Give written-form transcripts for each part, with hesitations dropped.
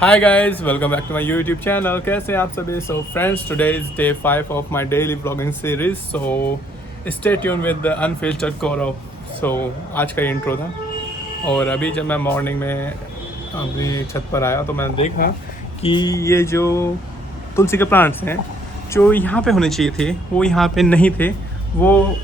Hi guys, welcome back to my YouTube channel. कैसे हैं आप सभी? So friends, today is day 5 of my daily vlogging series. So stay tuned with the unfiltered Gaurav. So आज का intro था और अभी जब मैं मॉर्निंग में अपनी छत पर आया तो मैंने देखा कि ये जो तुलसी के प्लांट्स हैं जो यहाँ पे होने चाहिए थे वो यहाँ पे नहीं थे, वो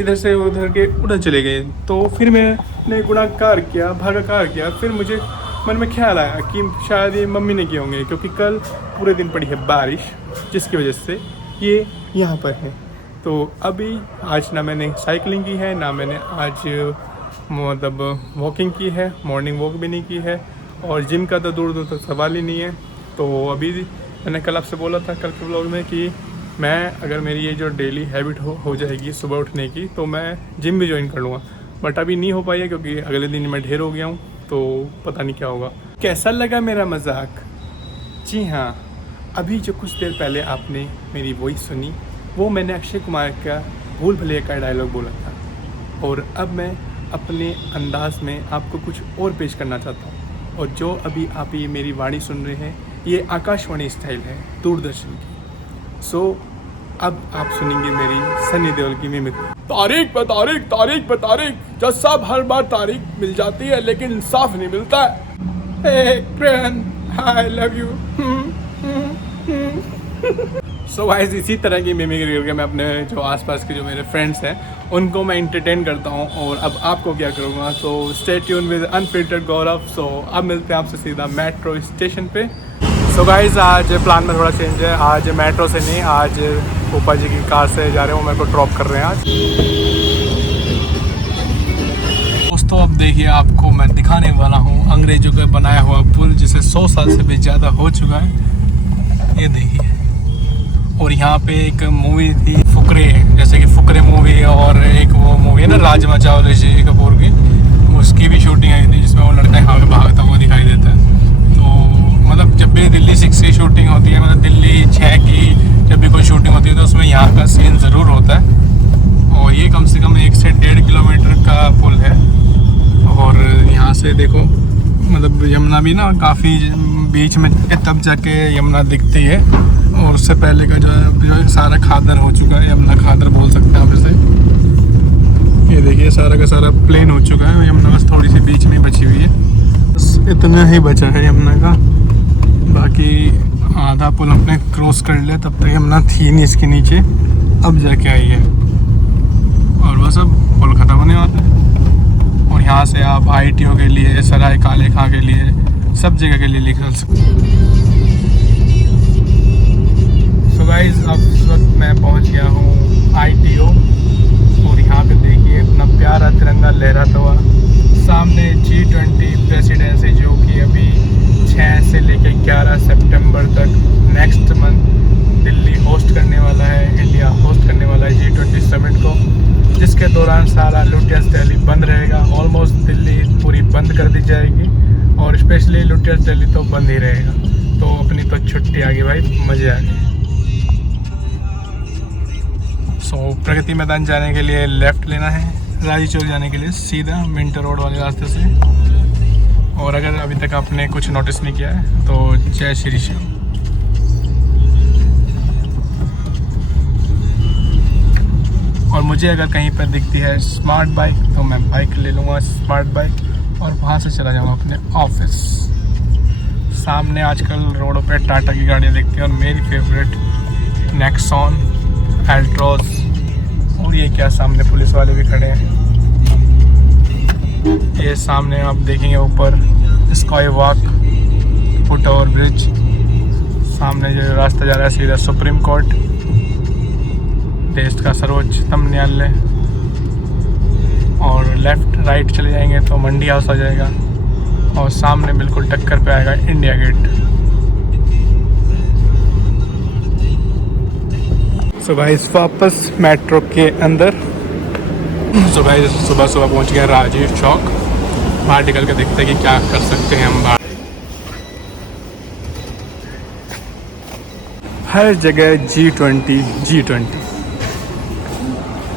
इधर से उधर के उधर चले गए। तो फिर मैंने गुणाकार किया, भागाकार किया, फिर मुझे मन में ख्याल आया कि शायद ये मम्मी ने किए होंगे क्योंकि कल पूरे दिन पड़ी है बारिश जिसकी वजह से ये यहाँ पर है। तो अभी आज ना मैंने साइकिलिंग की है ना मैंने आज मतलब वॉकिंग की है, मॉर्निंग वॉक भी नहीं की है और जिम का तो दूर दूर तक सवाल ही नहीं है। तो अभी मैंने कल आपसे बोला था कल के व्लॉग में कि मैं अगर मेरी ये जो डेली हैबिट हो जाएगी सुबह उठने की तो मैं जिम भी ज्वाइन कर लूँगा, बट अभी नहीं हो पाई है क्योंकि अगले दिन मैं ढेर हो गया हूँ तो पता नहीं क्या होगा। कैसा लगा मेरा मजाक? जी हाँ, अभी जो कुछ देर पहले आपने मेरी वॉइस सुनी वो मैंने अक्षय कुमार का भूल भुलैया का डायलॉग बोला था और अब मैं अपने अंदाज में आपको कुछ और पेश करना चाहता हूँ। और जो अभी आप ये मेरी वाणी सुन रहे हैं ये आकाशवाणी स्टाइल है दूरदर्शन की। सो अब आप सुनेंगे मेरी सनी देओल की मिमिक्री। तारीख पे तारीख, तारीख पे तारीख, जज साहब हर बार तारीख मिल जाती है लेकिन इंसाफ नहीं मिलता है। Hey Priyan, I love you. So guys, इसी तरह की मिमिक्री करके मैं अपने जो आसपास के जो मेरे फ्रेंड्स हैं उनको मैं एंटरटेन करता हूँ। और अब आपको क्या करूँगा, तो stay tune with unfiltered Gaurav. सो अब मिलते हैं आपसे सीधा मेट्रो स्टेशन पे। सो गाइस, आज प्लान में थोड़ा चेंज है। आज मेट्रो से नहीं, आज ऊपा जी की कार से जा रहे हैं, वो मेरे को ड्रॉप कर रहे हैं आज। दोस्तों अब देखिए, आपको मैं दिखाने वाला हूँ अंग्रेजों का बनाया हुआ पुल जिसे 100 साल से भी ज़्यादा हो चुका है। ये देखिए, और यहाँ पे एक मूवी थी फुकरे, जैसे कि फुकरे मूवी और एक वो मूवी है ना राजमा चावल ऋषि कपूर की, उसकी भी शूटिंग आई थी जिसमें वो लड़का यहाँ पे भागता हुआ दिखाई देता है। मतलब जब भी दिल्ली 6 की शूटिंग होती है, मतलब दिल्ली 6 की जब भी कोई शूटिंग होती है तो उसमें यहाँ का सीन ज़रूर होता है। और ये कम से कम 1 से 1.5 किलोमीटर का पुल है। और यहाँ से देखो, मतलब यमुना भी ना काफ़ी बीच में तब जाके यमुना दिखती है। और उससे पहले का जो सारा खादर हो चुका है, यमुना खादर बोल सकते हैं आप इसे। ये देखिए, सारा का सारा प्लेन हो चुका है, यमुना बस थोड़ी सी बीच में बची हुई है, बस इतना ही बचा है यमुना का। बाकी आधा पुल अपने क्रॉस कर लिया, तब तक यमुना थी नहीं इसके नीचे, अब जाके आई है। और बस अब पुल ख़त्म होने वाला है और यहाँ से आप ITO के लिए, सराय काले खां के लिए, सब जगह के लिए निकल सकते हैं। सो गाइस, अब इस वक्त मैं पहुँच गया हूँ ITO और यहाँ पे देखिए इतना प्यारा तिरंगा लहराता हुआ। सामने G20 प्रेसिडेंसी जो कि अभी 6 से लेकर 11 सितंबर तक नेक्स्ट मंथ दिल्ली होस्ट करने वाला है, इंडिया होस्ट करने वाला है G20 समिट को, जिसके दौरान सारा लुटियंस दिल्ली बंद रहेगा। ऑलमोस्ट दिल्ली पूरी बंद कर दी जाएगी और स्पेशली लुटियंस दिल्ली तो बंद ही रहेगा। तो अपनी तो छुट्टी आ गई भाई, मज़े आ गए। सो प्रगति मैदान जाने के लिए लेफ़्ट लेना है, राजी चौक जाने के लिए सीधा मिंटो रोड वाले रास्ते से। और अगर अभी तक आपने कुछ नोटिस नहीं किया है तो जय श्री श्याम। और मुझे अगर कहीं पर दिखती है स्मार्ट बाइक तो मैं बाइक ले लूँगा, स्मार्ट बाइक, और वहाँ से चला जाऊँगा अपने ऑफिस। सामने आजकल रोडों पे टाटा की गाड़ियाँ दिखती हैं और मेरी फेवरेट नेक्सॉन, एल्ट्रोज, और ये क्या सामने पुलिस वाले भी खड़े हैं। ये सामने आप देखेंगे ऊपर sky walk, foot over bridge. सामने जो रास्ता जा रहा है सीधा सुप्रीम कोर्ट, देश का सर्वोच्चतम न्यायालय। और लेफ़्ट राइट चले जाएंगे तो मंडी हाउस आ जाएगा और सामने बिल्कुल टक्कर पे आएगा इंडिया गेट। सो गाइस, वापस मेट्रो के अंदर। सो गाइस, सुबह सुबह पहुंच गए राजीव चौक। बाहर निकल के देखते हैं कि क्या कर सकते हैं हम बाहर। हर जगह G20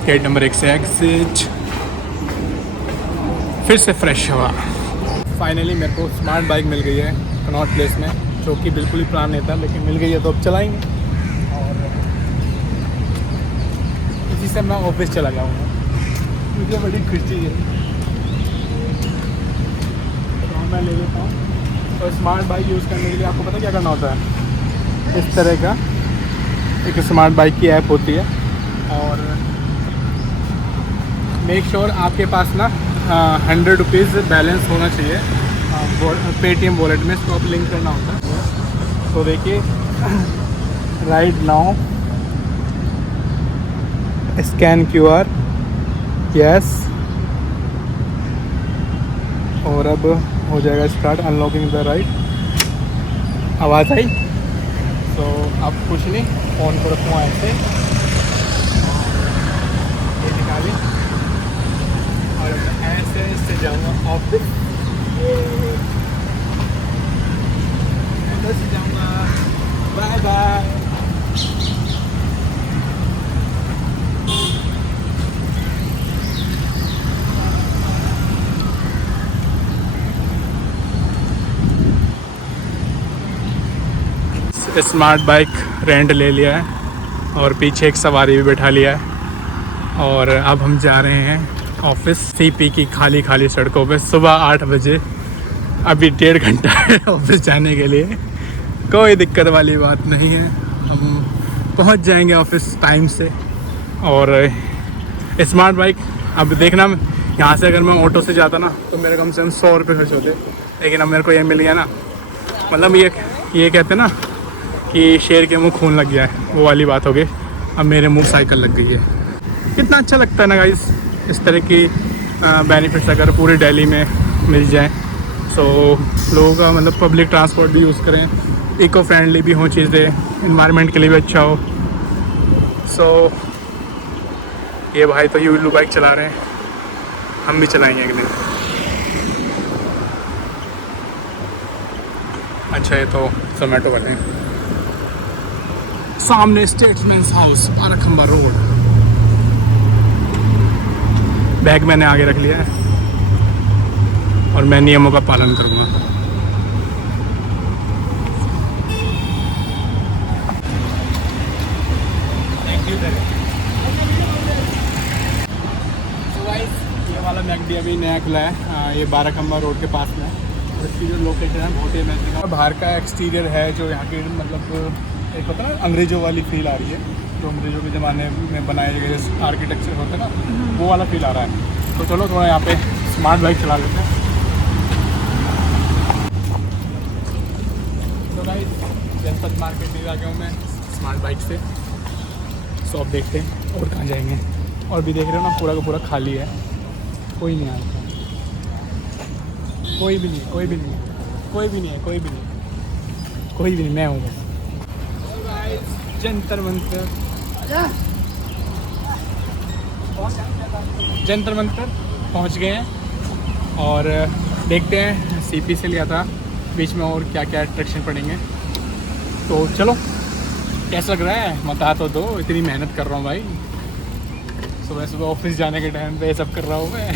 गेट नंबर 1 से एग्जिट, फिर से फ्रेश हवा। फाइनली मेरे को स्मार्ट बाइक मिल गई है। कनॉट प्लेस में, जो कि बिल्कुल ही प्लान नहीं था, लेकिन मिल गई है तो अब चलाएंगे। और इसी से मैं ऑफिस चला जाऊँगा, मुझे बड़ी खुशी है। तो मैं ले लेता हूँ। तो स्मार्ट बाइक यूज़ करने के लिए आपको पता क्या करना होता है, इस तरह का एक स्मार्ट बाइक की ऐप होती है, और मेक श्योर आपके पास ना 100 रुपीज़ बैलेंस होना चाहिए पेटीएम वॉलेट में, इसको आप लिंक करना होता है। तो देखिए right now scan QR, yes, और अब हो जाएगा स्टार्ट अनलॉकिंग द राइट। आवाज़ आई। तो अब कुछ नहीं, फ़ोन को रखूँ ऐसे, ये निकाली और ऐसे इससे जाऊँगा ऑफिस, ऐसे जाऊँगा। Bye bye. Smart bike rent ले लिया है और पीछे एक सवारी भी बैठा लिया है, और अब हम जा रहे हैं ऑफिस CP की खाली खाली सड़कों पे सुबह 8 बजे। अभी 1.5 घंटा है ऑफिस जाने के लिए, कोई दिक्कत वाली बात नहीं है, हम पहुंच जाएंगे ऑफिस टाइम से। और स्मार्ट बाइक अब देखना, यहाँ से अगर मैं ऑटो से जाता ना तो मेरे कम से कम 100 रुपये खर्च होते, लेकिन अब मेरे को ये मिल गया ना, मतलब ये कहते हैं ना कि शेर के मुंह खून लग गया है, वो वाली बात हो गई। अब मेरे मुंह साइकिल लग गई है। कितना अच्छा लगता है ना गाइस, इस तरह की बेनिफिट्स अगर पूरे दिल्ली में मिल जाए। सो लोगों का मतलब पब्लिक ट्रांसपोर्ट भी यूज़ करें, इको फ्रेंडली भी हों चीज़ें, इन्वायरमेंट के लिए भी अच्छा हो। सो ये भाई तो यूलू बाइक चला रहे हैं, हम भी चलाएंगे एक दिन। अच्छा, ये तो जोमेटो वाले हैं। सामने स्टेट्समैन्स हाउस, बाराखंबा रोड। बैग मैंने आगे रख लिया है और मैं नियमों का पालन करूँगा। Thank you sir. तो गाइस, ये वाला मैकडी अभी नया खुला है, ये बाराखंबा रोड के पास में है। और इसकी जो लोकेशन है बहुत ही अमेजिंग है। बाहर का एक्सटीरियर है जो यहाँ की मतलब एक पता ना अंग्रेज़ों वाली फील आ रही है, जो अंग्रेज़ों के ज़माने में बनाए गए आर्किटेक्चर होते हैं ना, वो वाला फील आ रहा है। तो चलो थोड़ा यहाँ पे स्मार्ट बाइक चला लेते हैं। तो भाई जनपद मार्केट में आ गया हूँ मैं स्मार्ट बाइक से। सो अब देखते हैं और कहाँ जाएंगे। और भी देख रहे हो ना, पूरा का पूरा खाली है, कोई नहीं आता, कोई भी नहीं, कोई भी नहीं है, कोई भी नहीं है, कोई भी नहीं, कोई भी नहीं, मैं हूँ बस। जंतर मंतर, जंतर मंतर पहुँच गए हैं और देखते हैं, CP से लिया था, बीच में और क्या क्या अट्रैक्शन पड़ेंगे। तो चलो, कैसा लग रहा है बता तो दो, इतनी मेहनत कर रहा हूँ भाई, सुबह सुबह ऑफिस जाने के टाइम पे ये सब कर रहा हूँ मैं।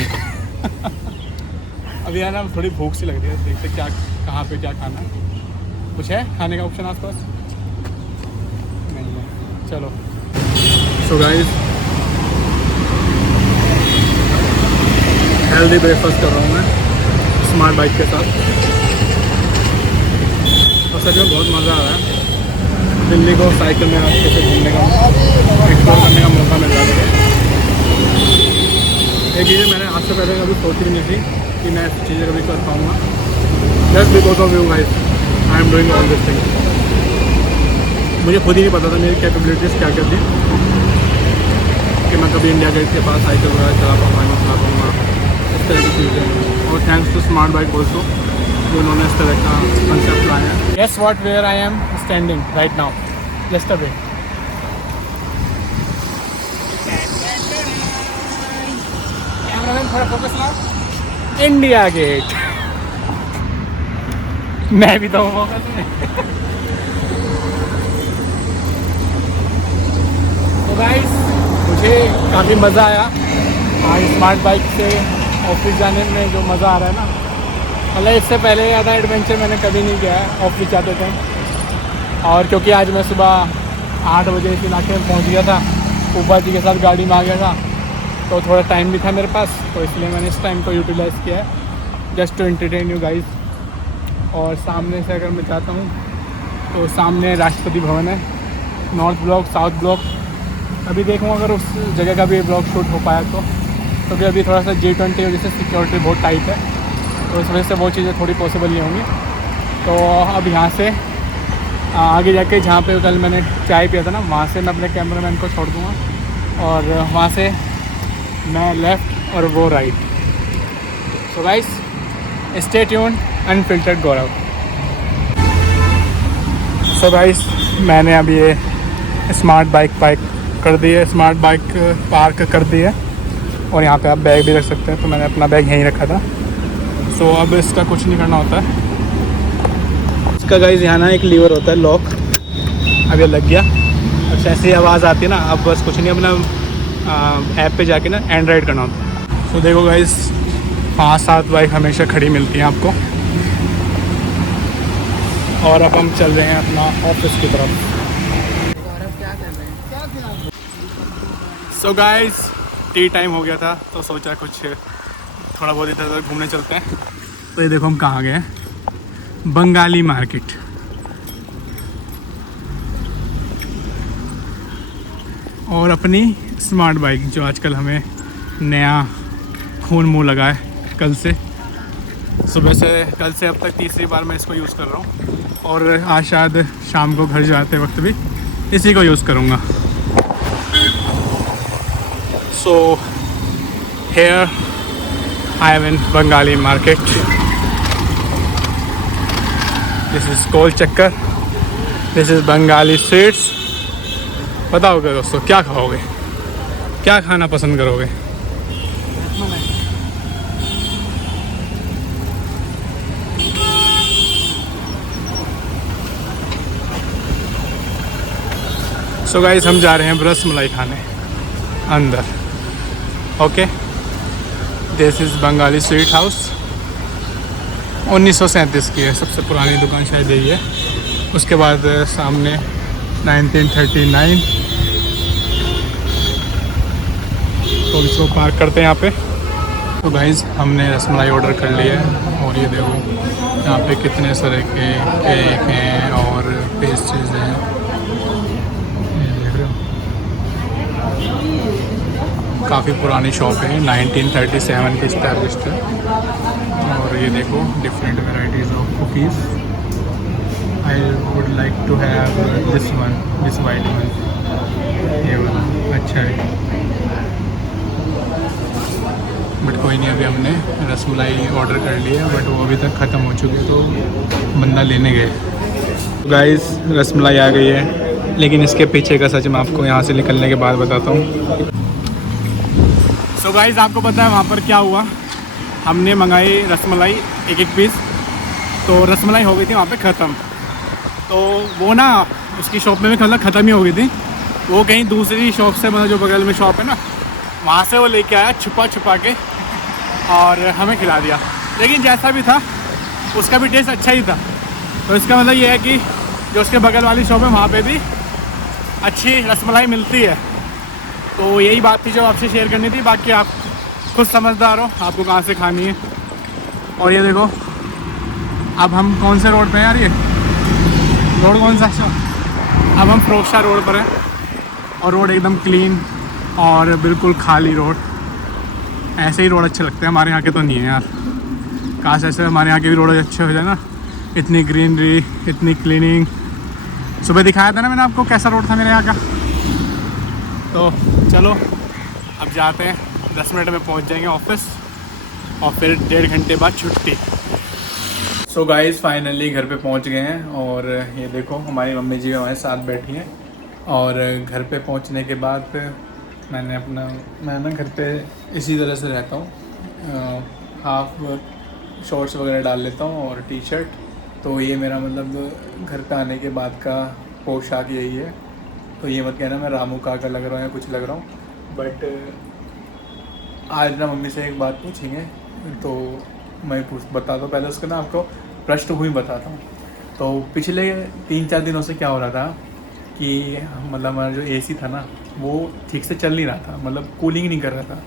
अभी है ना थोड़ी भूख सी लग रही है, देखते क्या कहाँ पे क्या खाना है। कुछ है खाने का ऑप्शन आसपास? नहीं है, चलो। सो गाइस, हेल्दी ब्रेकफास्ट कर रहा हूँ मैं स्मार्ट बाइक के साथ, और सच में बहुत मज़ा आ रहा है। दिल्ली को साइकिल में अच्छे से घूमने का, एक्सप्लोर करने का मौका मिल रहा है। एक चीज़ें मैंने आज से पहले कभी सोची नहीं थी कि मैं ऐसी चीज़ें कभी कर पाऊँगा। Just because of you guys I am doing all this thing. मुझे खुद ही नहीं पता था मेरी कैपेबिलिटीज़ क्या क्या थी कि मैं कभी इंडिया गेट के पास साइकिल वगैरह चला पाऊँगा, नहीं चला पाऊँगा, इस तरह की चीज़ें। और thanks to smart bike also, जो उन्होंने इस तरह का कंसेप्ट लाया है। Guess what, where I am standing right now, just a wait. Cameraman थोड़ा फोकस लाओ। India Gate. मैं भी तो फोकस में। तो गाइस, मुझे काफ़ी मज़ा आया आज स्मार्ट बाइक से ऑफिस जाने में। जो मज़ा आ रहा है ना, मतलब इससे पहले ज़्यादा एडवेंचर मैंने कभी नहीं किया है ऑफ बीच जाते थे। और क्योंकि आज मैं सुबह 8 बजे इस इलाके में पहुंच गया था, ऊपर जी के साथ गाड़ी में आ गया था, तो थोड़ा टाइम भी था मेरे पास, तो इसलिए मैंने इस टाइम को यूटिलाइज़ किया है just to entertain you guys. और सामने से अगर मैं जाता हूँ तो सामने राष्ट्रपति भवन है, नॉर्थ ब्लॉक, साउथ ब्लॉक। अभी देखूँगा अगर उस जगह का भी ब्लॉग शूट हो पाया तो, क्योंकि अभी थोड़ा सा G20 की वजह से सिक्योरिटी बहुत टाइट है, तो इस वजह से वो चीज़ें थोड़ी पॉसिबल नहीं होंगी। तो अब यहाँ से आगे जाके जहाँ पे कल मैंने चाय पिया था ना, वहाँ से मैं अपने कैमरामैन को छोड़ दूँगा और वहाँ से मैं लेफ़्ट और वो right. So guys stay tuned, unfiltered Gaurav. So guys मैंने अब ये स्मार्ट बाइक कर दी है, स्मार्ट बाइक पार्क कर दी है, और यहाँ पे आप बैग भी रख सकते हैं, तो मैंने अपना बैग यहीं रखा था। सो अब इसका कुछ नहीं करना होता है। इसका गाइस यहाँ ना एक लीवर होता है लॉक, अब ये लग गया। अच्छा ऐसी आवाज़ आती है ना, अब बस कुछ नहीं, अपना ऐप पे जाके ना एंड्रॉयड करना होता है। तो देखो गाइस 5-7 बाइक हमेशा खड़ी मिलती हैं आपको। और अब हम चल रहे हैं अपना ऑफिस की तरफ। सो गाइस टी टाइम हो गया था, तो सोचा कुछ थोड़ा बहुत इधर उधर घूमने चलते हैं। तो ये देखो हम कहाँ गए हैं, बंगाली मार्केट। और अपनी स्मार्ट बाइक जो आजकल हमें नया खून मुँह लगा है कल से, सुबह से कल से अब तक तीसरी बार मैं इसको यूज़ कर रहा हूँ, और आज शायद शाम को घर जाते वक्त भी इसी को यूज़ करूँगा। So here I am in Bengali market. This is Kol Chakkar. This is Bengali sweets. बताओगे दोस्तों क्या खाओगे, क्या खाना पसंद करोगे? So guys हम जा रहे हैं रसमलाई खाने अंदर। Okay, this is Bengali sweet house. 1937 की है, सबसे पुरानी दुकान शायद यही है। उसके बाद सामने 1939। तो इसको पार्क करते हैं यहाँ पे। तो गाइस हमने रसमलाई ऑर्डर कर लिया है, और ये देखो यहाँ पे कितने सारे के केक हैं और पेस्ट्रीज हैं, ये देख रहे हो। काफ़ी पुरानी शॉप है, 1937 की इस्टेब्लिश्ड है। और ये देखो different varieties of cookies. I would like to have this one, this white one, ये वाला अच्छा है। बट कोई नहीं, अभी हमने रसमलाई ऑर्डर कर लिया है, बट वो अभी तक ख़त्म हो चुकी है, तो बंदा लेने गए। गाइस रसमलाई आ गई है, लेकिन इसके पीछे का सच मैं आपको यहाँ से निकलने के बाद बताता हूँ। सो गाइस आपको पता है वहाँ पर क्या हुआ, हमने मंगाई रसमलाई एक पीस, तो रसमलाई हो गई थी वहाँ पे ख़त्म। तो वो ना उसकी शॉप में भी मतलब ख़त्म ही हो गई थी। वो कहीं दूसरी शॉप से, मतलब जो बगल में शॉप है ना, वहाँ से वो लेके आया छुपा के और हमें खिला दिया। लेकिन जैसा भी था उसका भी टेस्ट अच्छा ही था। तो इसका मतलब ये है कि जो उसके बगल वाली शॉप है वहाँ पे भी अच्छी रसमलाई मिलती है। तो यही बात थी जो आपसे शेयर करनी थी। बाकी आप खुद समझदार हो आपको कहाँ से खानी है। और ये देखो अब हम कौन से रोड पे हैं यार, ये रोड कौन सा? अब हम फिरोजशाह रोड पर हैं, और रोड एकदम क्लीन और बिल्कुल खाली रोड। ऐसे ही रोड अच्छे लगते हैं, हमारे यहाँ के तो नहीं है यार। काश ऐसे हमारे यहाँ के भी रोड अच्छे हो जाए ना, इतनी ग्रीनरी, इतनी क्लीनिंग। सुबह दिखाया था ना मैंने आपको कैसा रोड था मेरे यहाँ का। तो चलो अब जाते हैं, 10 मिनट में पहुँच जाएंगे ऑफिस, और फिर 1.5 घंटे बाद छुट्टी। सो गाइस फाइनली घर पे पहुँच गए हैं, और ये देखो हमारी मम्मी जी हमारे साथ बैठी हैं। और घर पे पहुँचने के बाद मैं ना घर पे इसी तरह से रहता हूँ, हाफ शॉर्ट्स वगैरह डाल लेता हूँ और टी शर्ट। तो ये मेरा मतलब घर पे आने के बाद का पोशाक यही है। तो ये मत कहना मैं रामू काका लग रहा हूँ या कुछ लग रहा हूँ। बट आज ना मम्मी से एक बात पूछेंगे, तो मैं बताता हूँ पहले उसका ना आपको पृष्ठभूमि बताता हूँ। तो पिछले 3-4 दिनों से क्या हो रहा था कि मतलब हमारा जो एसी था ना वो ठीक से चल नहीं रहा था, मतलब कूलिंग नहीं कर रहा था।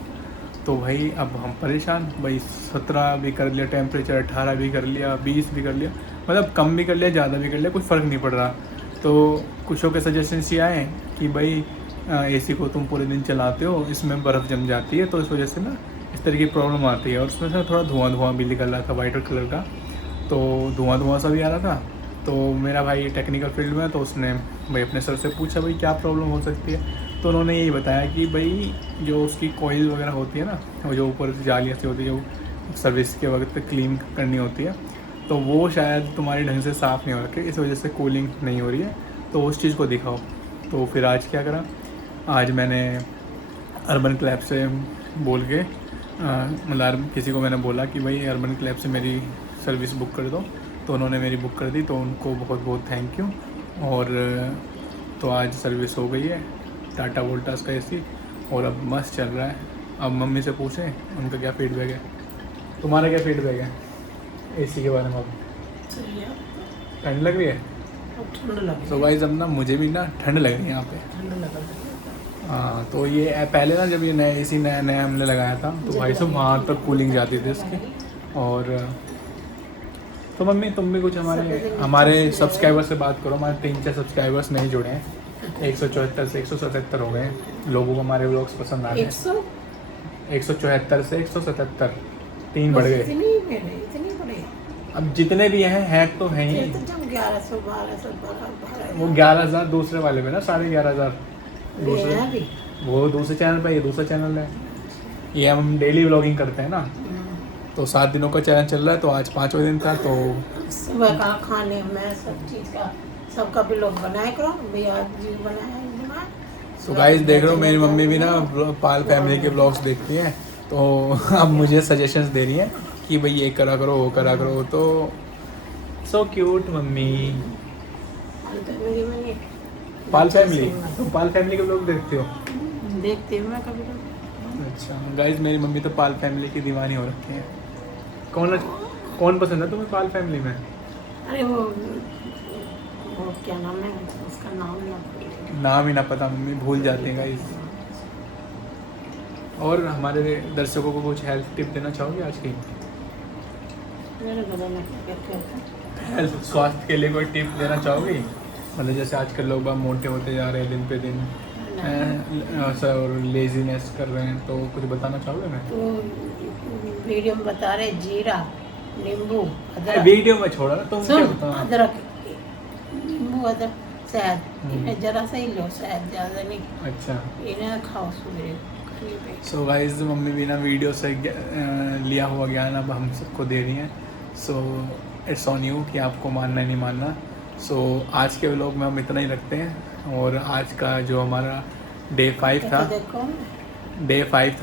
तो भाई अब हम परेशान, भाई 17 भी कर लिया टेम्परेचर, 18 भी कर लिया, 20 भी कर लिया, मतलब कम भी कर लिया, ज़्यादा भी कर लिया, कुछ फ़र्क नहीं पड़ रहा। तो कुछों के सजेशंस ये आए कि भाई एसी को तुम पूरे दिन चलाते हो, इसमें बर्फ़ जम जाती है तो इस वजह से ना इस तरह की प्रॉब्लम आती है। और उसमें से थोड़ा धुआं भी निकल रहा था वाइट कलर का, तो धुआं सा भी आ रहा था। तो मेरा भाई टेक्निकल फील्ड में है, तो उसने भाई अपने सर से पूछा भाई क्या प्रॉब्लम हो सकती है। तो उन्होंने यही बताया कि भाई जो उसकी कॉइल वगैरह होती है ना, वो जो ऊपर जालियाँ सी होती है, जो सर्विस के वक्त क्लीन करनी होती है, तो वो शायद तुम्हारी ढंग से साफ़ नहीं हो रखी, इस वजह से कूलिंग नहीं हो रही है, तो उस चीज़ को दिखाओ। तो फिर आज क्या करा, आज मैंने अर्बन क्लैब से बोल के मतलब किसी को मैंने बोला कि भाई अर्बन क्लैब से मेरी सर्विस बुक कर दो, तो उन्होंने मेरी बुक कर दी, तो उनको बहुत बहुत थैंक यू। और तो आज सर्विस हो गई है टाटा वोल्टास का एसी, और अब मस्त चल रहा है। अब मम्मी से पूछें उनका क्या फीडबैक है। तुम्हारा क्या फीडबैक है एसी के बारे में? अब सही है, ठंड लग रही है? अब ठंड लग तो गाइस अब ना मुझे भी ना ठंड लग रही है यहाँ पे। ठंड लग रही है। हाँ, तो ये पहले ना जब ये नया एसी नया हमने लगाया था तो भाई साहब वहाँ तक कूलिंग जाती थी इसकी। और तो मम्मी तुम भी कुछ हमारे सब्सक्राइबर से बात करो। हमारे 3-4 सब्सक्राइबर्स नहीं जुड़े हैं, 174 से 177 हो गए हैं। लोगों को हमारे व्लॉग्स पसंद आ रहे हैं। 174 से 177, 3 बढ़ गए। इतनी बड़े अब जितने भी हैं हैक तो हैं ही। 1100 1200 वो 11,000 दूसरे वाले में ना, 11,500 दूसरे, वो दूसरे चैनल पे, ये दूसरा चैनल है। ये हम डेली व्लॉगिंग करते हैं ना, तो 7 दिनों का चैनल चल रहा है, तो आज 5वां दिन था। तो सुबह का खाने में सब चीज़ का सबका भी लोग बनाए करो, भैया जी बनाए। तो गाइस देख रहे हो मेरी मम्मी भी ना पाल फैमिली के व्लॉग्स देखती हैं, तो अब मुझे सजेशंस दे रही हैं कि भाई ये करा करो, वो करा करो। तो सो क्यूट मम्मी। पाल फैमिली, तुम पाल फैमिली के व्लॉग देखते हो? देखती हूँ मैं कभी कभी। अच्छा गाइस, मेरी मम्मी तो पाल फैमिली की दीवानी हो रखी है। कौन पसंद है तुम्हें पाल फैमिली में? अरे वो क्या नाम है उसका, नाम ही ना पता, मम्मी भूल जाती हैं गाइस। और हमारे दर्शकों को कुछ हेल्थ टिप देना चाहोगे आज की? मेरे बदन में हेल्थ स्वास्थ्य के लिए कोई टिप देना चाहोगी? मतलब जैसे आजकल लोग बहुत मोटे होते जा रहे हैं दिन पे दिन, और लेजीनेस कर रहे हैं, तो कुछ बताना चाहोगे? मैं तो वीडियो में बता रहे जीरा, नींबू, अदरक। वीडियो में छोड़ा ना, तुम क्या बताओ? अदरक, नींबू, अदरक, शहद, इन्हें जरा सा ही लो, शहद ज़्यादा नहीं। अच्छा, इन्हें खाओ सुबह। सो गाइस मम्मी भी ना वीडियो से लिया हुआ ज्ञान अब हम सबको दे रही हैं। सो इट्स ऑन यू कि आपको मानना है नहीं मानना। सो आज के व्लॉग में हम इतना ही रखते हैं। और आज का जो हमारा डे 5 था,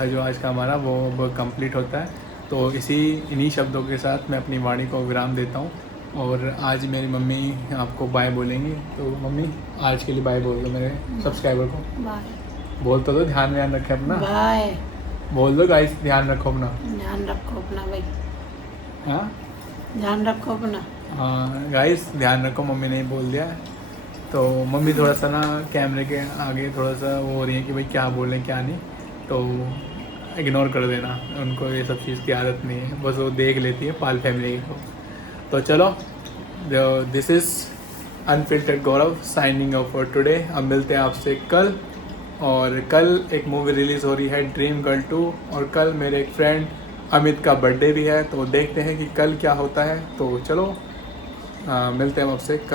जो आज का हमारा वो कंप्लीट होता है। तो इन्हीं शब्दों के साथ मैं अपनी वाणी को विराम देता हूँ। और आज मेरी मम्मी आपको बाय बोलेंगी, तो मम्मी आज के लिए बाय बोल दो मेरे सब्सक्राइबर को। बाय बोल तो दो, ध्यान रखें अपना। बाय बोल दो गाइस, ध्यान रखो अपना। ध्यान रखो अपना भाई। हाँ ध्यान रखो अपना। हाँ गाइस ध्यान रखो, मम्मी ने बोल दिया। तो मम्मी थोड़ा सा ना कैमरे के आगे थोड़ा सा वो हो रही है कि भाई क्या बोलें क्या नहीं, तो इग्नोर कर देना, उनको ये सब चीज़ की आदत नहीं है, बस वो देख लेती है पाल फैमिली को। तो चलो, this is unfiltered Gaurav signing off for today. अब मिलते हैं आपसे कल। और कल एक मूवी रिलीज़ हो रही है ड्रीम गर्ल 2, और कल मेरे एक फ्रेंड अमित का बर्थडे भी है, तो देखते हैं कि कल क्या होता है। तो चलो मिलते हैं आपसे कल।